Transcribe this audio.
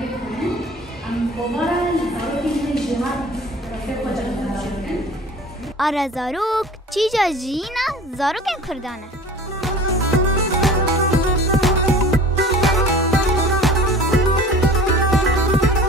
के खाने हम ओवरऑल जारोक में जहां रफे को जानते हैं آره زاروک چی جا جینا زاروک این کردانه